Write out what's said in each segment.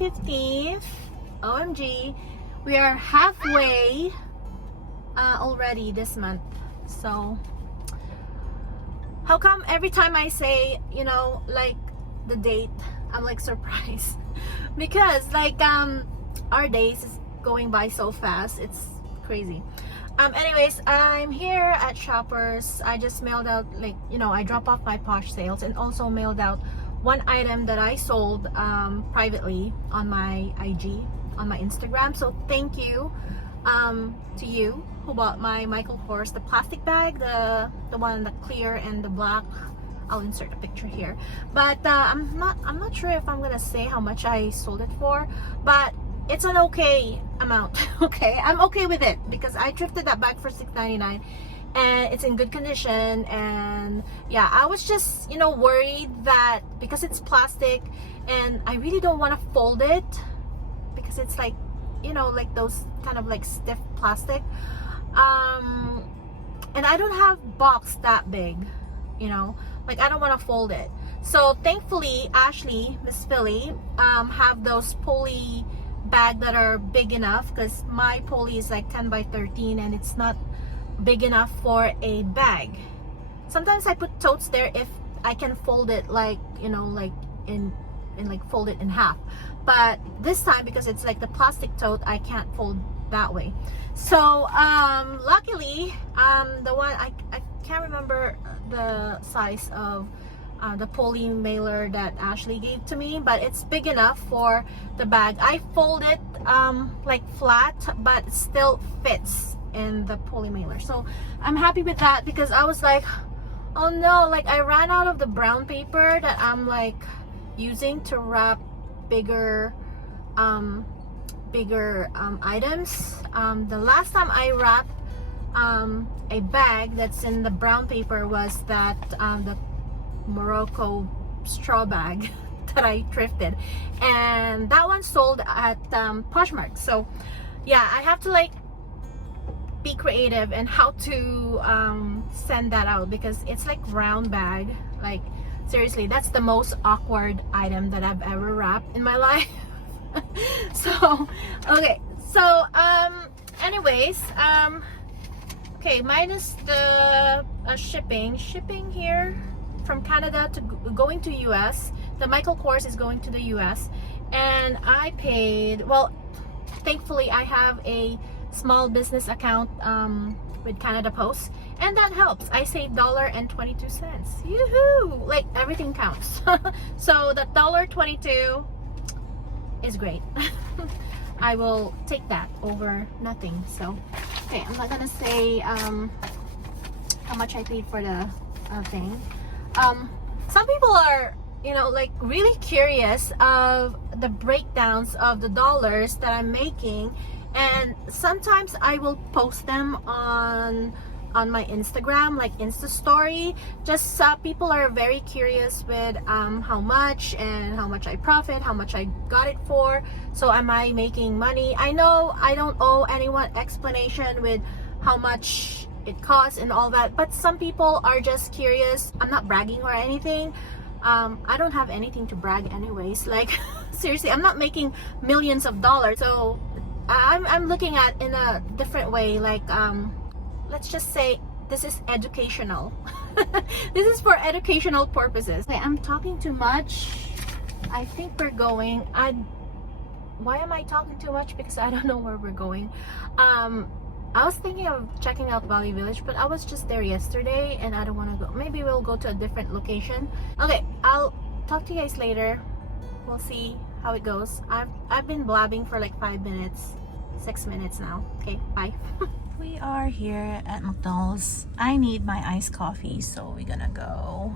15th. OMG, we are halfway already this month. So how come every time I say, you know, like the date, I'm like surprised? Because like our days is going by so fast, it's crazy. Anyways, I'm here at Shoppers. I just mailed out, like, you know, I drop off my Posh sales and also mailed out one item that I sold privately on my IG, on my Instagram. So thank you to you who bought my Michael Kors, the plastic bag, the one, the clear and the black. I'll insert a picture here, but I'm not sure if I'm gonna say how much I sold it for, but it's an okay amount. Okay, I'm okay with it because I thrifted that bag for $6.99 and it's in good condition. And yeah, I was just, you know, worried that because it's plastic and I really don't want to fold it because it's like, you know, like those kind of like stiff plastic, and I don't have box that big, you know, like I don't want to fold it. So thankfully Ashley, Miss Philly, have those poly bag that are big enough, because my poly is like 10 by 13 and it's not big enough for a bag. Sometimes I put totes there if I can fold it, like, you know, like in like fold it in half, but this time because it's like the plastic tote, I can't fold that way. So luckily the one I can't remember the size of the poly mailer that Ashley gave to me, but it's big enough for the bag. I fold it like flat, but it still fits in the poly mailer. So I'm happy with that because I was like, oh no, like I ran out of the brown paper that I'm like using to wrap bigger items. The last time I wrapped a bag that's in the brown paper was that the Morocco straw bag that I thrifted, and that one sold at Poshmark. So yeah, I have to like be creative and how to send that out because it's like round bag. Like seriously, that's the most awkward item that I've ever wrapped in my life. So okay, so anyways, okay, minus the shipping here from Canada to going to US. The Michael Kors is going to the US, and I paid, well, thankfully I have a small business account with Canada Post, and that helps. I saved $1.22. Yoo-hoo! Like everything counts. So that $1.22 is great. I will take that over nothing. So okay, I'm not gonna say how much I paid for the thing. Some people are, you know, like really curious of the breakdowns of the dollars that I'm making, and sometimes I will post them on my Instagram, like Insta story. Just people are very curious with how much and how much I profit, how much I got it for. So am I making money? I know I don't owe anyone explanation with how much it costs and all that, but some people are just curious. I'm not bragging or anything. I don't have anything to brag anyways. Like seriously, I'm not making millions of dollars. So I'm looking at in a different way. Like let's just say this is educational. This is for educational purposes. Okay, I'm talking too much. I think we're going. Why am I talking too much? Because I don't know where we're going. I was thinking of checking out Valley Village, but I was just there yesterday and I don't want to go. Maybe we'll go to a different location. Okay, I'll talk to you guys later. We'll see how it goes. I've been blabbing for like 5 minutes, 6 minutes now. Okay, bye. We are here at McDonald's. I need my iced coffee, so we're gonna go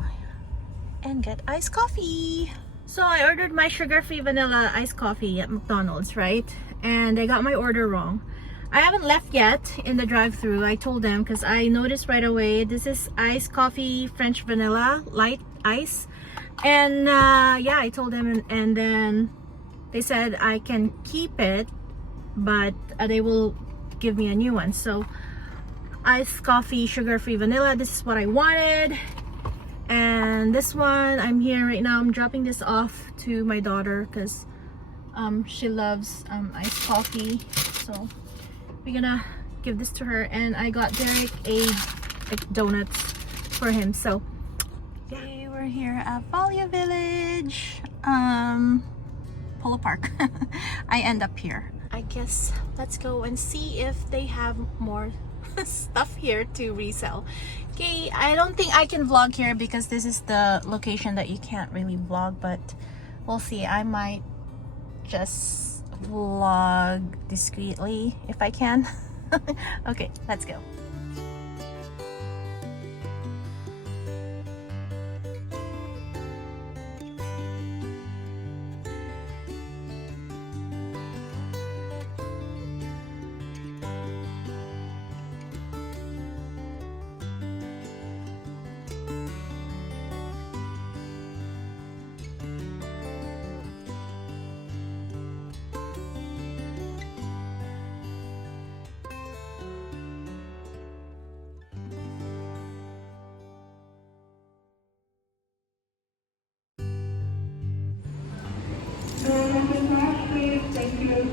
and get iced coffee. So I ordered my sugar-free vanilla iced coffee at McDonald's, right? And I got my order wrong. I haven't left yet in the drive-thru. I told them because I noticed right away this is iced coffee French vanilla light ice, and yeah, I told them, and then they said I can keep it, but they will give me a new one. So iced coffee sugar-free vanilla, this is what I wanted. And this one, I'm here right now. I'm dropping this off to my daughter because She loves iced coffee, so we're gonna give this to her. And I got Deric like donuts for him. So yeah, we're here at Value Village, Polo Park. I end up here. I guess let's go and see if they have more stuff here to resell. Okay, I don't think I can vlog here because this is the location that you can't really vlog, but we'll see. I might just vlog discreetly if I can. Okay, let's go. Thank you.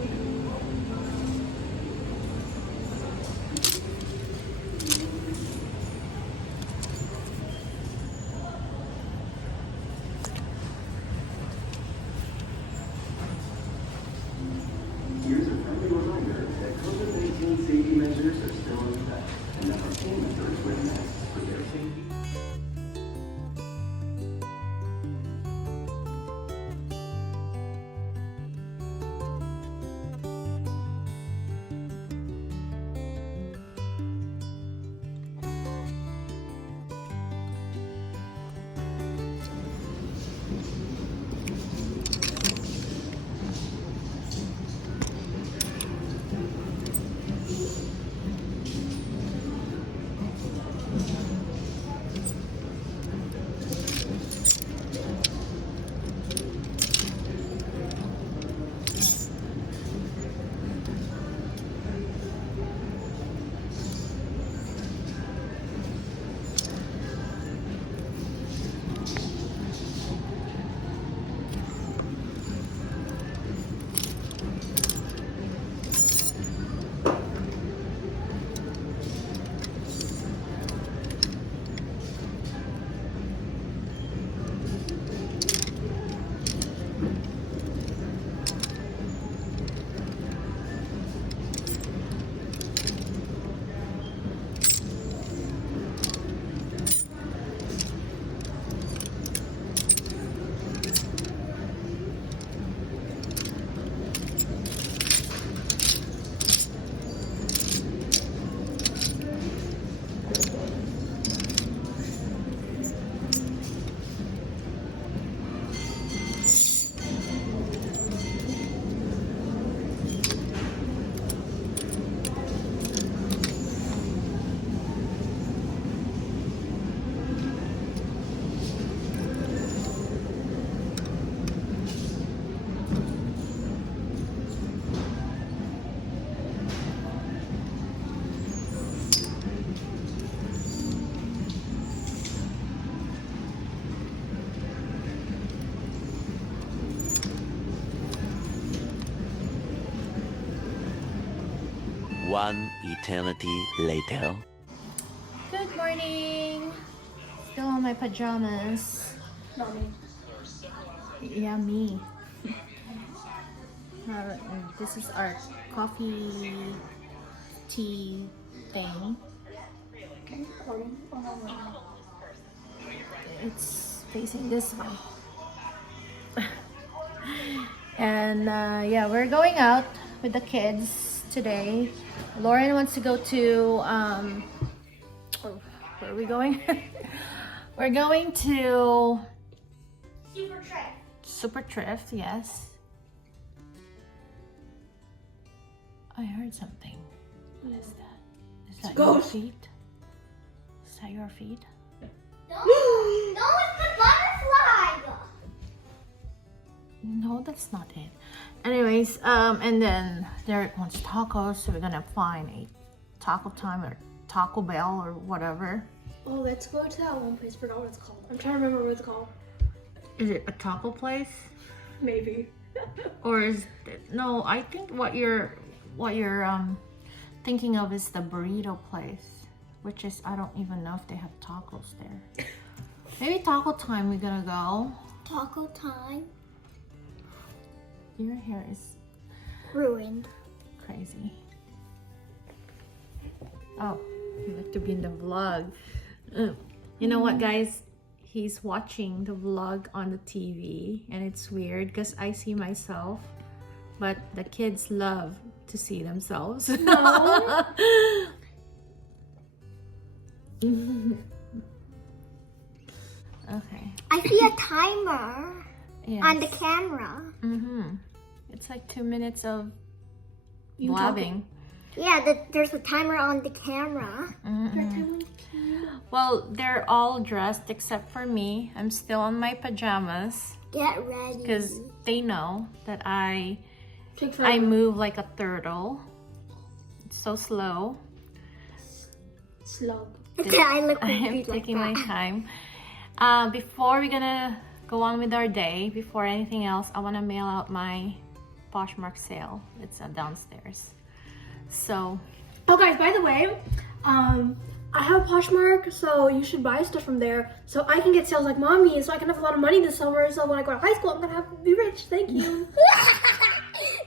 Here's a friendly reminder that COVID-19 safety measures are still in effect and that our team members wear masks for their safety. One eternity later. Good morning. Still on my pajamas. Not me. Yeah, me. This is our coffee tea thing. It's facing this way. And yeah, we're going out with the kids today. Lauren wants to go to where are we going? We're going to Super Thrift, yes. I heard something. What is that? Is that your feet? Is that your feet? No, it's the butterfly! No, that's not it. Anyways, and then Deric wants tacos, so we're gonna find a Taco Time or Taco Bell or whatever. Oh, let's go to that one place. Forgot what it's called. I'm trying to remember what it's called. Is it a taco place? Maybe. Or is no? I think what you're thinking of is the burrito place, which is I don't even know if they have tacos there. Maybe taco time. We're gonna go. Taco time. Your hair is Ruined. crazy. Oh, you like to be in the vlog. You know what, guys? He's watching the vlog on the TV, and it's weird because I see myself, but the kids love to see themselves. No. Okay. I see a timer Yes. on the camera. It's like 2 minutes of You blabbing. Yeah, there's a timer on the camera. Well, they're all dressed except for me. I'm still on my pajamas Get ready. because they know that I Take forever. move like a turtle. It's so slow. Slow. I look I am weird like taking my that. time. Before we're gonna go on with our day, before anything else, I want to mail out my Poshmark sale. It's downstairs. So Oh guys, by the way, I have Poshmark, so you should buy stuff from there so I can get sales like mommy, so I can have a lot of money this summer. So when I go to high school, I'm gonna be rich. Thank you.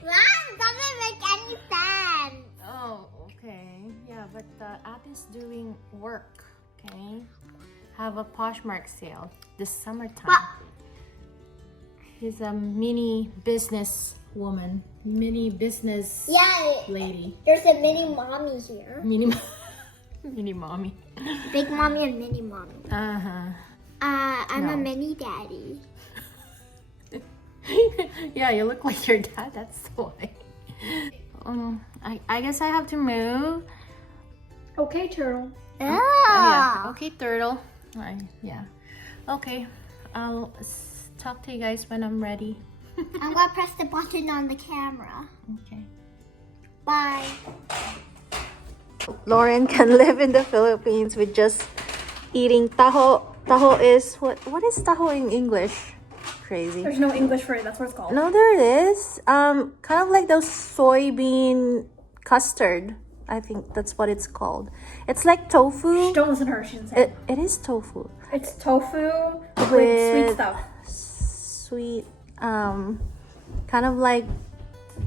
Mom, doesn't make any sense. oh, okay. Yeah, but the app is doing work. Okay. Have a Poshmark sale this summertime. But She's a mini business woman, mini business yeah, lady, there's a mini mommy here. mini mini mommy. Big mommy and mini mommy. I'm No. a mini daddy. Yeah, you look like your dad. That's why. I guess I have to move. Okay, turtle. Yeah. Ah. Okay, turtle. Yeah. Okay. I'll talk to you guys when I'm ready. I'm gonna press the button on the camera. Okay. Bye. Lauren can live in the Philippines with just eating taho. Taho is what is taho in English? Crazy. There's no English for it. That's what it's called. No, there is. Kind of like those soybean custard. I think that's what it's called. It's like tofu. Don't listen to her. She's insane. It is tofu. It's tofu with With- sweet stuff. Sweet, kind of like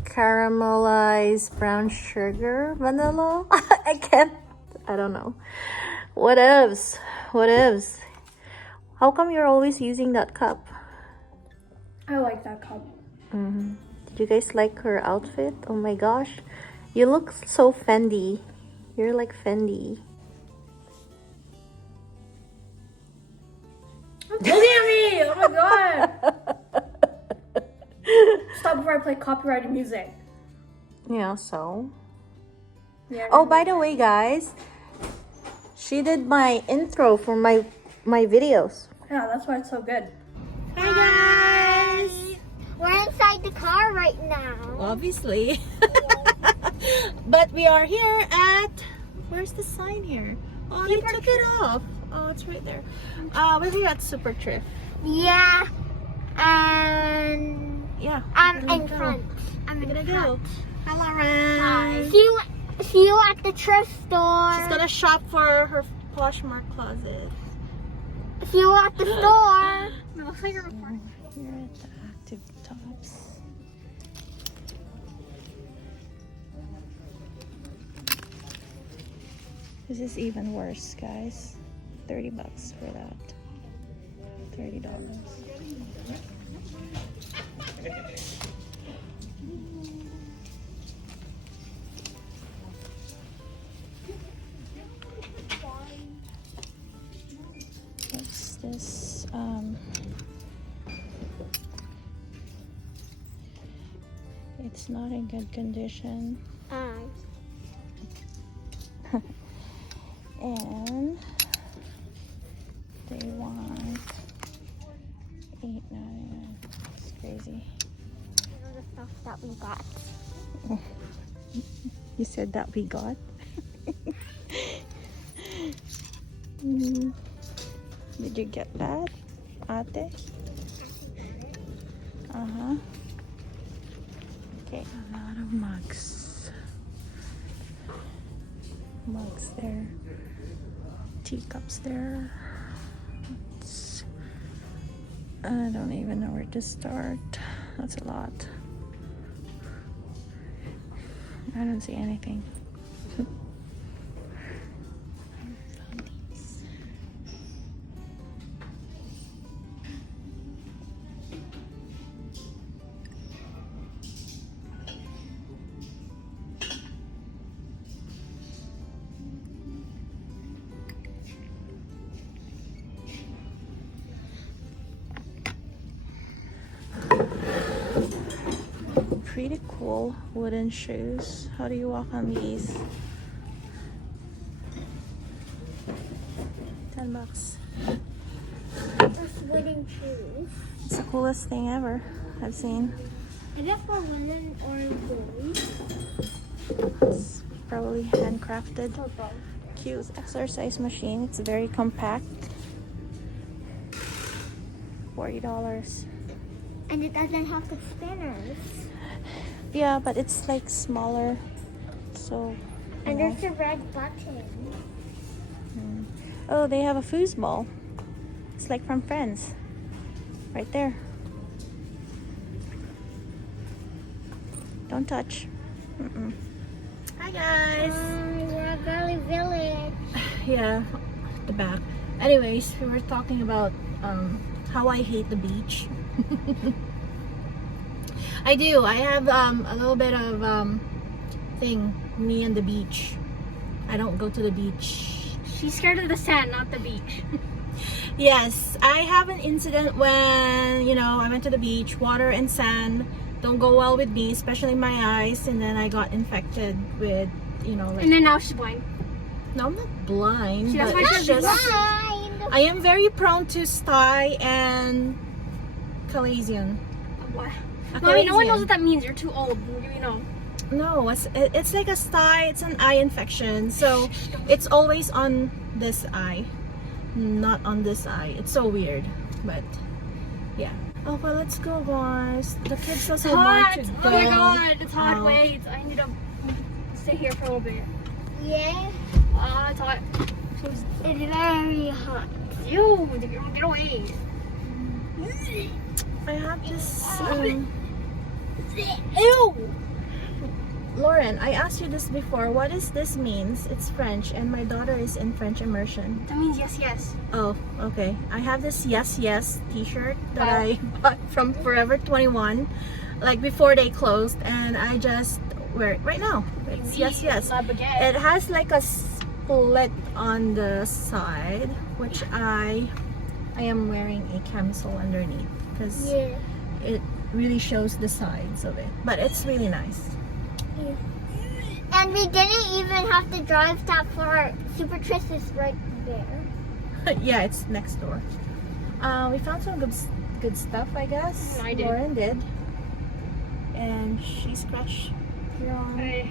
caramelized brown sugar, vanilla. I don't know. What else? How come you're always using that cup? I like that cup. Did you guys like her outfit? Oh my gosh. You look so Fendi. You're like Fendi. Look at me! Oh my god! Stop before I play copyrighted music. Yeah, so. Yeah. Oh, by the way, guys, she did my intro for my videos. Yeah, that's why it's so good. Hi, guys. We're inside the car right now. Obviously. But we are here at, where's the sign here? Oh, they took it off. Oh, it's right there. We're here at Super Thrift. Yeah, and Yeah. I'm we're gonna in go. front. I'm in We're gonna front. go. Hi, Lauren. See you at the thrift store. She's gonna shop for her Poshmark closet. See you at the store. No, here at the Active Tops. This is even worse, guys. $30 for that. $30. What's this? It's not in good condition. And they want $8.99. It's crazy. The stuff that we got. You said that we got? Did you get that, Ate? Uh-huh. Okay, a lot of mugs. Mugs there. Teacups there. I don't even know where to start. That's a lot. I don't see anything. Pretty cool wooden shoes. How do you walk on these? $10. That's wooden shoes. It's the coolest thing ever I've seen. Is that for women or boys? It's probably handcrafted. For both. Cute exercise machine. It's very compact. $40. And it doesn't have the spinners. Yeah, but it's like smaller. So. And you know. there's a red button. Oh, they have a foosball. It's like from Friends. Right there. Don't touch. Hi guys. We're at Valley Village. Yeah, the back. Anyways, we were talking about how I hate the beach. I do. I have a little bit of thing, me and the beach. I don't go to the beach. She's scared of the sand, not the beach. Yes, I have an incident when, you know, I went to the beach. Water and sand don't go well with me, especially my eyes, and then I got infected with, you know, like, And then now she's blind. no, I'm not blind, See, that's but why it's she's just Blind. I am very prone to sty and chalazion. What? A Mommy, no one chalazion. knows what that means. You're too old. You know. No, it's like a sty. It's an eye infection, so it's always on this eye, not on this eye. It's so weird, but yeah. Oh, well, let's go, guys. The kids It's also want hot. to Oh go my god, it's hot. out. Wait, I need to stay here for a little bit. Yeah. It's hot. It's very hot. Ew, get away. I have this. Ew. Lauren, I asked you this before. What does this means? It's French, and my daughter is in French immersion. That means yes, yes. Oh, okay. I have this Yes Yes t-shirt that Wow. I bought from Forever 21, like before they closed, and I just wear it right now. It's Yes Yes. La baguette. It has like a split on the side, which I am wearing a camisole underneath because Yeah. it really shows the sides of it. But it's really nice. And we didn't even have to drive that far. Super Tris is right there. Yeah, it's next door. We found some good stuff, I guess. I did. Lauren did. And she scratched your arm. I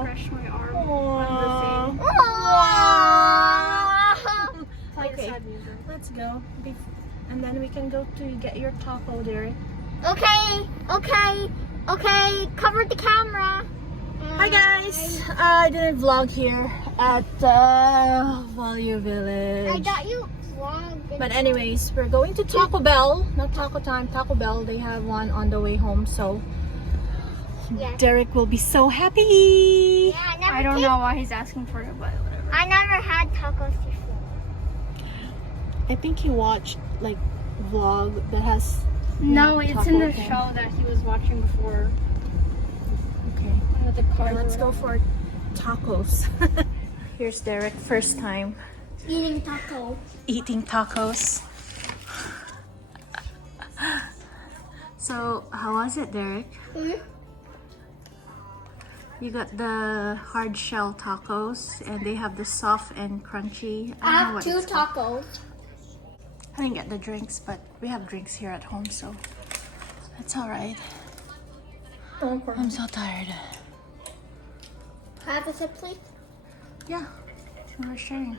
scratched my arm. Aww. Aww. Okay, let's go. And then we can go to get your taco, Deric. Okay. Cover the camera. Hi guys! I didn't vlog here at Value Village. I got you vlogged. But anyways, we're going to Taco Bell. Not Taco Time, Taco Bell. They have one on the way home, so Yes. Deric will be so happy. Yeah, I don't know why he's asking for it, but whatever. I never had tacos before. I think he watched like vlog that has No, it's in taco the thing. show that he was watching before. Okay. With the car. Let's go for tacos. Here's Deric, first time Eating taco. eating tacos. So, how was it, Deric? You got the hard shell tacos, and they have the soft and crunchy. I don't know have what 2 it's called. tacos. I didn't get the drinks, but we have drinks here at home, so that's alright. I'm so tired. Have a sip, please. Yeah, we're sharing.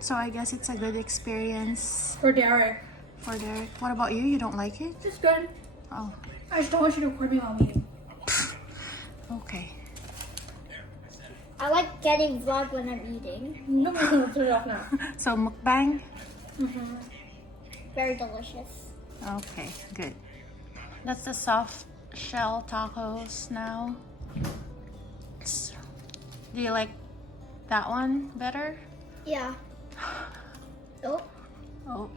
So I guess it's a good experience For Deric. for Deric. What about you? You don't like it? It's good. Oh, I just don't want you to record me while I'm eating. okay. I like getting vlog when I'm eating. No, turn it off now. So mukbang? Very delicious. Okay, good. That's the soft shell tacos now. Do you like that one better? Yeah. Oh. Oh,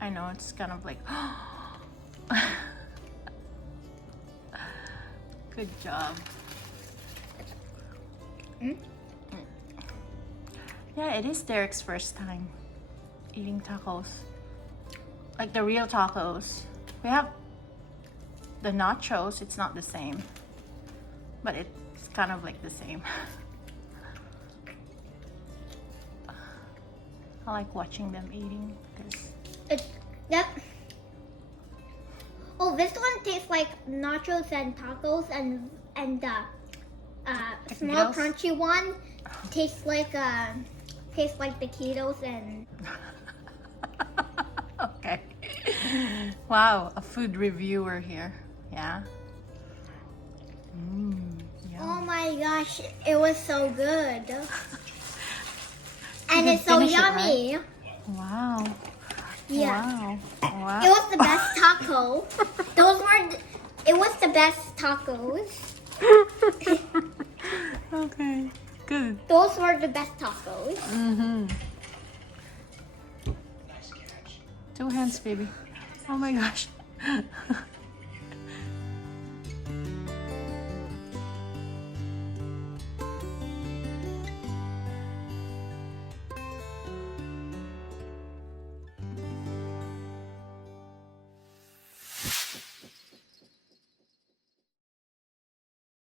I know, it's kind of like... Good job. Yeah, it is Deric's first time eating tacos. Like the real tacos. We have the nachos, it's not the same. But it's kind of like the same. I like watching them eating because Yep. Oh, this one tastes like nachos and tacos, and the small Taquitos? crunchy one tastes like taquitos and. okay. Wow, a food reviewer here. Yeah. Oh my gosh, it was so good. And can it's so finish it, yummy. Wow. Yeah. Wow. Wow. It was the best taco. It was the best tacos. Okay. Good. Those were the best tacos. Mm-hmm. 2 hands, baby. Oh my gosh.